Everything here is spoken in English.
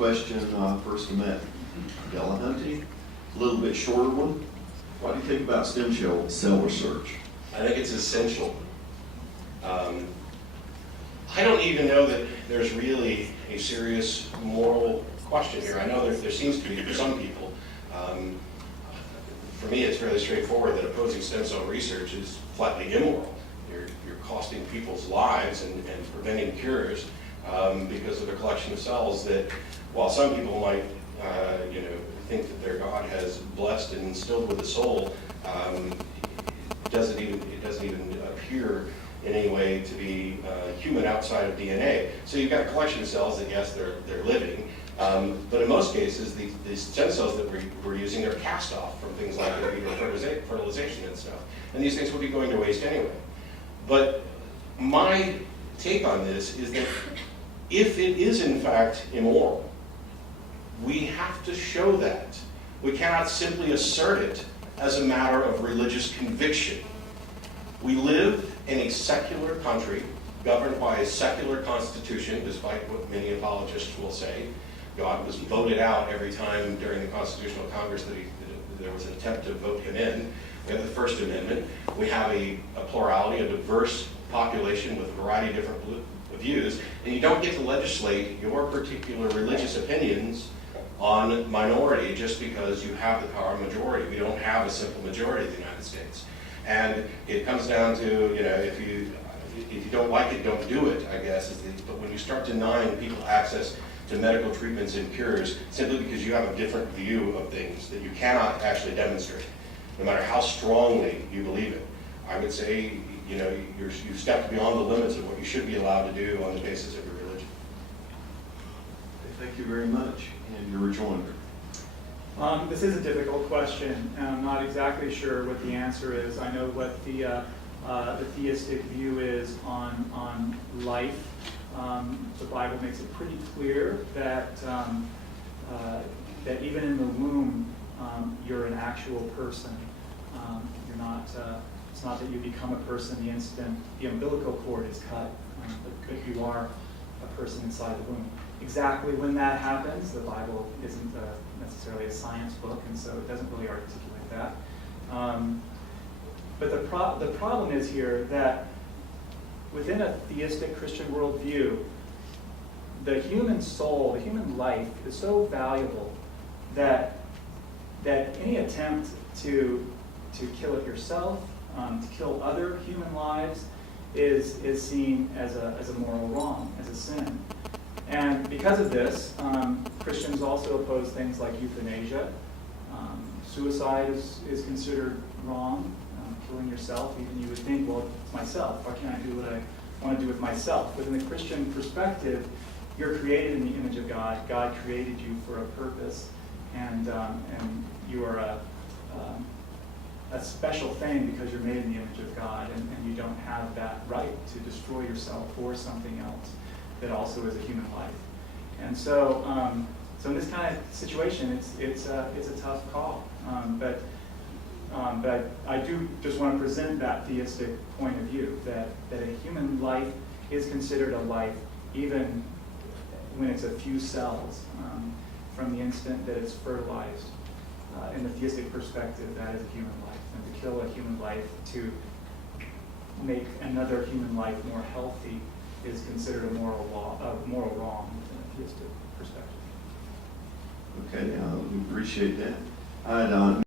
question first met Dillahunty. A little bit shorter one. What do you think about stem cell research? I think it's essential. I don't even know that there's really a serious moral question here. I know there seems to be for some people. For me, it's fairly straightforward that opposing stem cell research is flatly immoral. You're costing people's lives and preventing cures because of a collection of cells that, while some people might think that their God has blessed and instilled with a soul, it doesn't even appear in any way to be human outside of DNA. So you've got a collection of cells that, yes, they're living, but in most cases, these stem cells that we're using are cast off from things like in vitro fertilization and stuff. And these things will be going to waste anyway. But my take on this is that if it is in fact immoral, we have to show that. We cannot simply assert it as a matter of religious conviction. We live in a secular country governed by a secular constitution, despite what many apologists will say. God was voted out every time during the Constitutional Congress that there was an attempt to vote him in. We have the First Amendment. We have a plurality, a diverse population with a variety of different views, and you don't get to legislate your particular religious opinions on minority just because you have the power of majority. We don't have a simple majority in the United States. And it comes down to, if you don't like it, don't do it, I guess. But when you start denying people access to medical treatments and cures simply because you have a different view of things that you cannot actually demonstrate, no matter how strongly you believe it, I would say, you've stepped beyond the limits of what you should be allowed to do on the basis of your religion. Thank you very much. And your rejoinder. This is a difficult question, and I'm not exactly sure what the answer is. I know what the theistic view is on life. The Bible makes it pretty clear that that even in the womb, you're an actual person. You're not. It's not that you become a person the instant the umbilical cord is cut, but you are a person inside the womb. Exactly when that happens, the Bible isn't necessarily a science book, and so it doesn't really articulate that. But the problem is here that within a theistic Christian worldview, the human soul, the human life is so valuable that any attempt to kill it yourself, to kill other human lives, is seen as a moral wrong, as a sin. And because of this, Christians also oppose things like euthanasia. Suicide is considered wrong. Killing yourself, even you would think, well, it's myself. Why can't I do what I want to do with myself? But in the Christian perspective, you're created in the image of God. God created you for a purpose, and you are a special thing because you're made in the image of God, and you don't have that right to destroy yourself for something else that also is a human life. And so, in this kind of situation, it's a tough call. But I do just want to present that theistic point of view that a human life is considered a life even when it's a few cells from the instant that it's fertilized. In the theistic perspective, that is a human life. And to kill a human life to make another human life more healthy is considered a moral wrong within a theistic perspective. Okay, we appreciate that.